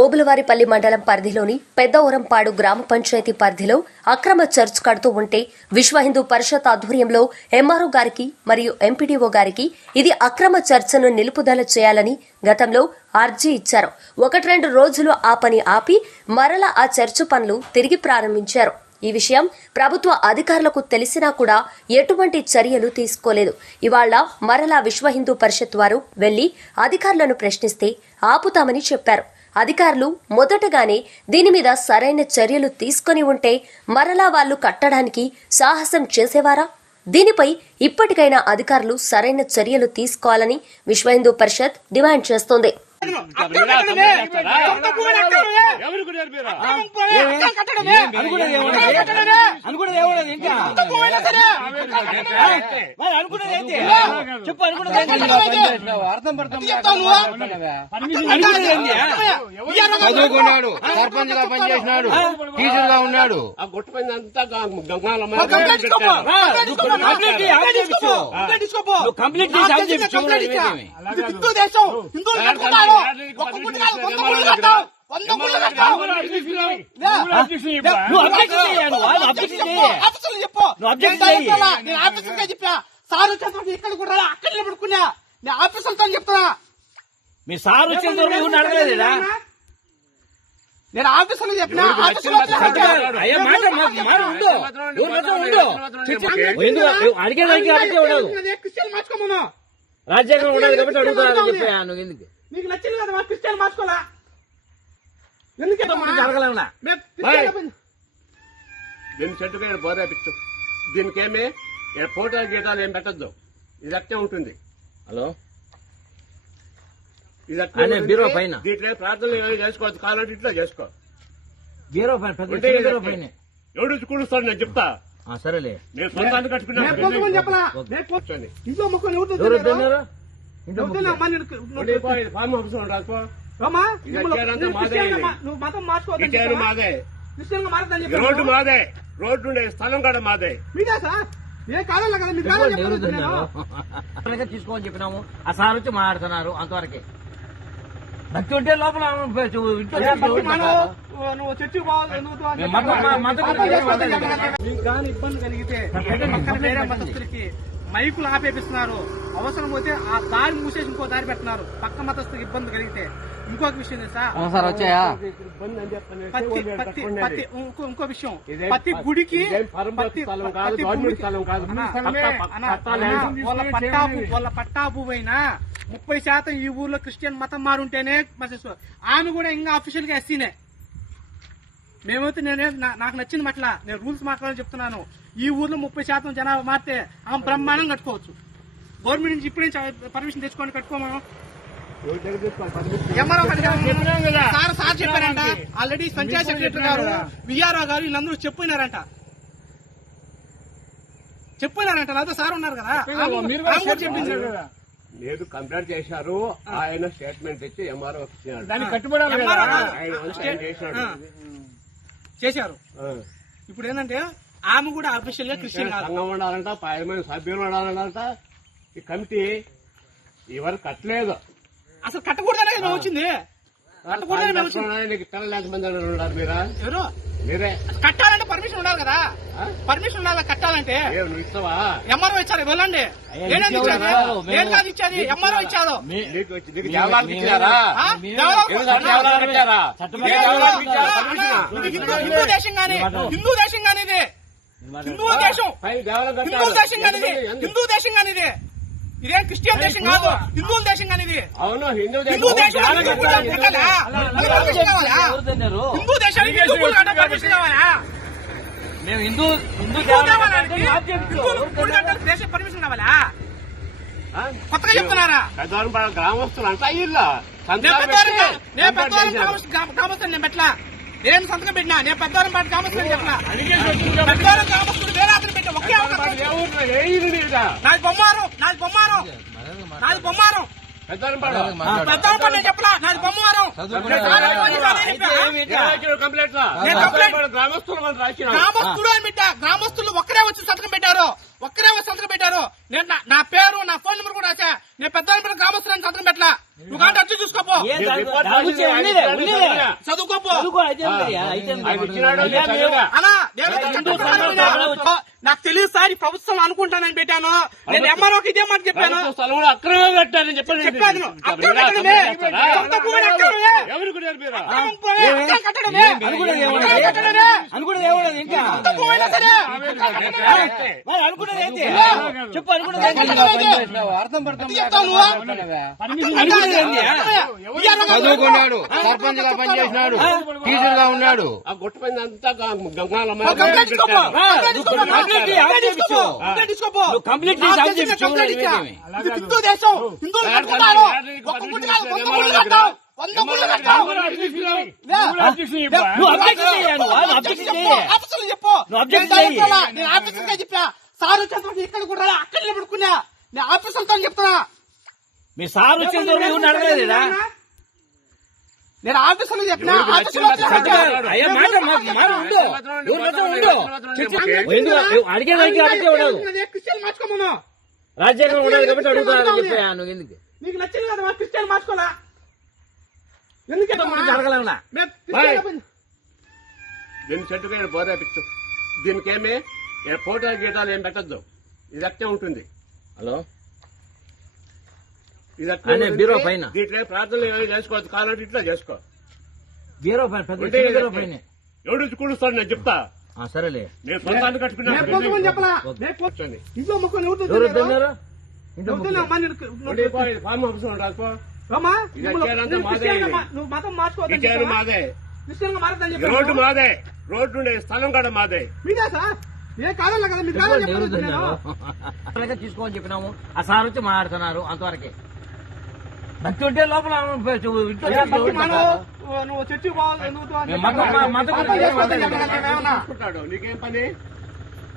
ఓబులవారిపల్లి మండలం పరిధిలోని పెద్దవరంపాడు గ్రామ పంచాయతీ పరిధిలో అక్రమ చర్చ్ కడుతూ ఉంటే విశ్వ హిందూ పరిషత్ ఆధ్వర్యంలో ఎంఆర్ఓ గారికి మరియు ఎంపీడీఓ గారికి ఇది అక్రమ చర్చను నిలుపుదల చేయాలని గతంలో అర్జీ ఇచ్చారు. ఒకటి రెండు రోజులు ఆ పని ఆపి మరల ఆ చర్చ్ పనులు తిరిగి ప్రారంభించారు. ఈ విషయం ప్రభుత్వ అధికారులకు తెలిసినా కూడా ఎటువంటి చర్యలు తీసుకోలేదు. ఇవాళ మరలా విశ్వ హిందూ పరిషత్ వారు వెళ్ళి అధికారులను ప్రశ్నిస్తే ఆపుతామని చెప్పారు. అధికారులు మొదటగానే దీని మీద సరైన చర్యలు తీసుకొని ఉంటే మరలా వాళ్ళు కట్టడానికి సాహసం చేసేవారా? దీనిపై ఇప్పటికైనా అధికారులు సరైన చర్యలు తీసుకోవాలని విశ్వ హిందూ పరిషత్ డిమాండ్ చేస్తోంది. అనుకున్నది ఏమున్నది? అనుకున్నది ఏమున్నది ఇంకా? మరి అనుకున్నది ఏంటి? చెప్పు అనుకున్నది ఏంటి? అర్థం పడతాం అనుకున్నది ఏంటి? చదువుకున్నాడు సర్పంచ్గా పనిచేసినాడు టీచర్గా ఉన్నాడు. ఆ గుట్ట పైన అంతా గంగాలమ్మ కంప్లైంట్ కంప్లీట్ చేసి? హిందూ దేశం హిందువులు నేను చెప్పా సార్ ఇక్కడ కూడా అక్కడ నిలబడుకున్నా నేను చెప్తున్నా మీ సార్ వచ్చిన నడవలేదా నేను ఆఫీసులో చెప్పిన అడిగేదానికి అడిగే ఉండదు రాజ్యాంగం ఉండదు కాబట్టి అడుగుతాను చెప్పా నువ్వు ఎందుకు నీకు నచ్చింది కదా క్రిస్టియన్ మార్చుకోలా ఎందుకు జరగలేమన్నా? దీని చెట్టుగా బోరే పిచ్చు. దీనికేమి? ఫోటో గీతాలు ఏం పెట్టద్దు. ఇది అట్టే ఉంటుంది. హలో? ఇది అట్టే. బీరో పైన. దీంట్లో ప్రార్థనలు చేసుకోవచ్చు కావాలంటే ఇట్లా చేసుకో. జీరో పైన అట్టే. పైన. ఎవడు వచ్చి కూలుస్తాడు నేను చెప్తా. ఆ, సరేలే. నేను సొంతాన్ని నేను కట్టుకున్నాను చెప్పలా. ఇంట్లో మొక్కలు ఎవరు హౌస్ రాసుకో. నువ్వు మతం రోడ్డు? మాదే. రోడ్డు ఉండే స్థలం కూడా మాదే. మీదే సార్? ఏ కాదంలో కదా మీకు కాదని తీసుకోమని చెప్పినాము. ఆ సార్ వచ్చి మాట్లాడుతున్నారు అంతవరకే. భక్తి ఉంటే లోపల? నువ్వు చెప్పావా? మతం- కానీ ఇబ్బంది కలిగితే వేరే మతస్థులకి మైకులు ఆపేపిస్తున్నారు. అవసరం పోతే ఆ దారి మూసేసి ఇంకో దారి పెడుతున్నారు. పక్క మతస్థులకి ఇబ్బంది కలిగితే. ఇంకొక విషయం తెలుసా? సార్ వచ్చాయా? ఇంకో ఇంకో విషయం. ప్రతి గుడికి? వాళ్ళ పట్టాపు వాళ్ళ పట్టాపు ముప్పై శాతం ఈ ఊర్లో క్రిస్టియన్ మతం మారుంటేనే మసేసు. ఆమె కూడా ఇంకా అఫీషియల్గా ఎస్సీనే. మేమైతే నేనే నా- నాకు నచ్చింది మట్లా. నేను రూల్స్ మాట్లాడాలని చెప్తున్నాను. ఈ ఊర్లో ముప్పై శాతం జనాభా మారితే ఆమె బ్రహ్మాండం కట్టుకోవచ్చు. గవర్నమెంట్ నుంచి ఇప్పుడే పర్మిషన్ తెచ్చుకొని కదా. సార్ సార్ చెప్పారంట. ఆల్రెడీ పంచాయత్ సెక్రటరీ గారు విఆర్ఓ గారు వీళ్ళందరూ చెప్పినారంట. చెప్పినారంట. నాతో సార్ ఉన్నారు కదా. లేదు కంప్లైంట్ చేశారు. ఆయన స్టేట్మెంట్ ఇచ్చి ఎంఆర్ఓ ఆ. చేశారు. ఆ. ఇప్పుడు ఏంటంటే ఆమె కూడా అఫీషియల్గా క్రిస్టియన్ కాదు. సంఘం ఉండాలంట మంది సభ్యులు ఉండాలంట. ఈ కమిటీ ఎవరు కట్టలేదు. అసలు కట్టకూడదనే కదా వచ్చింది. కట్టకూడదనే మేము వచ్చింది. కట్టుకోవడానికి నీకు పిల్లలు ఎంతమంది ఉన్నారు మీరా? ఎవరు? మీరే. కట్టాలంటే పర్మిషన్ ఉండాలి కదా. ఆ? పర్మిషన్ ఉండాలి కట్టాలంటే. ఎంఆర్ఓ ఇచ్చారు వెళ్ళండి. నేనేది ఇచ్చాను నేను కాదు ఇచ్చేది ఎంఆర్ఓ ఇచ్చారు. హిందూ దేశం గాని హిందూ దేశం గాని ఇది. హిందూ దేశం. హిందూ. దేశం ఎందుకు? హిందూ దేశం గాని ఇది ఇదేం క్రిస్టియన్ దేశం కాదు. హిందువుల దేశం గాని ఇది అవును హిందూ హిందూ దేశం హిందూ హిందూ హిందూ దేశానికి హిందూ గుళ్ళు కట్టాలి పర్మిషన్ కావాలా? మేము హిందూ హిందూ హిందూ దేశం పర్మిషన్ కావాలా? కొత్తగా చెప్తున్నారా? పెద్దవారు గ్రామస్తులు అంతా ఇల్లు నేను కా- నేను సంతకం పెట్టినా? నేను పెద్దవారం పాటు గ్రామస్తుని చెప్పలా పెద్దవారం గ్రామస్తుడు వేరే అతను పెట్టా ఒకే అవకాశం నాది బొమ్మారం నాది బొమ్మారం నాది గ్రామస్తులు గ్రామస్తులు ఒక్కరే వచ్చి సంతకం పెట్టారు. ఒక్కరే వచ్చి సంతకం పెట్టారు. నేను నా- పేరు నా ఫోన్ నెంబర్ కూడా రాసా. నేను పెద్ద గ్రామస్తులు సంతకం పెట్టలా నువ్వు కాంటే అర్జీ చూసుకోపో. నాకు తెలియదు సార్ ఈ ప్రభుత్వం అనుకుంటానని పెట్టాను. నేను ఎంఆర్ఓకి ఇదే మాట చెప్పాను. అక్రమంగా కట్టారని చెప్పండి చెప్పాను అక్రమం కట్టడమే. ఇంకా. అనుకున్నది ఏంటి? చెప్పు అనుకున్నది? అర్థం పడతాం చదువుకున్నాడు సర్పంచ్గా పనిచేసినాడు టీచర్గా ఉన్నాడు. ఆ గుట్ట పైన అంతా గంగాలమ్మ కంప్లైంట్ కంప్లైంట్ హిందూ దేశం. హిందువులు చెప్పు. సార్ ఇక్కడ కూడా అక్కడ నిలబడుకున్నా. నేను ఆఫీసులతో చెప్తున్నా. మీ సార్ వచ్చిన నువ్వు నడవలేదా? నేను ఆఫీసులు చెప్పినా. అడిగేదానికి అడిగే ఉండదు రాజ్యాంగం ఉండదు కాబట్టి అడుగుతాను చెప్పా. నువ్వు ఎందుకు? నీకు నచ్చింది కదా క్రిస్టియన్ పని- దీని చెట్టుగా ఈడ బోరే పిచ్చు దీనికి ఏమి ఈడ ఫోటో గీటాలు ఏం పెట్టద్దు. ఇది అట్టే ఉంటుంది. హలో? ఇది ఉంటుంది. బీరో పైన. దీంట్లో ప్రార్థనలు చేసుకోవచ్చు కావాలంటే ఇట్లా చేసుకో. బీరో పైన బీరో పైన. ఎవడు వచ్చి కూలుస్తాడు నేను చెప్తా. ఆ, సరేలే. నేను సొంతాన్ని నేను కట్టుకున్నాను చెప్పలా. ఇంట్లో హౌస్ రాసుకో నువ్వు మతం రోడ్డు మాదే. రోడ్డు ఉండే స్థలం కూడా మాదే. మీదే సార్. ఏ కాదన్నా కదా మీరు కాదని తీసుకోమని చెప్పినాము. ఆ సార్ వచ్చి మాట్లాడుతున్నారు అంతవరకే. భక్తి ఉంటే లోపల? నువ్వు చర్చి పోవాలి నీకేం పని?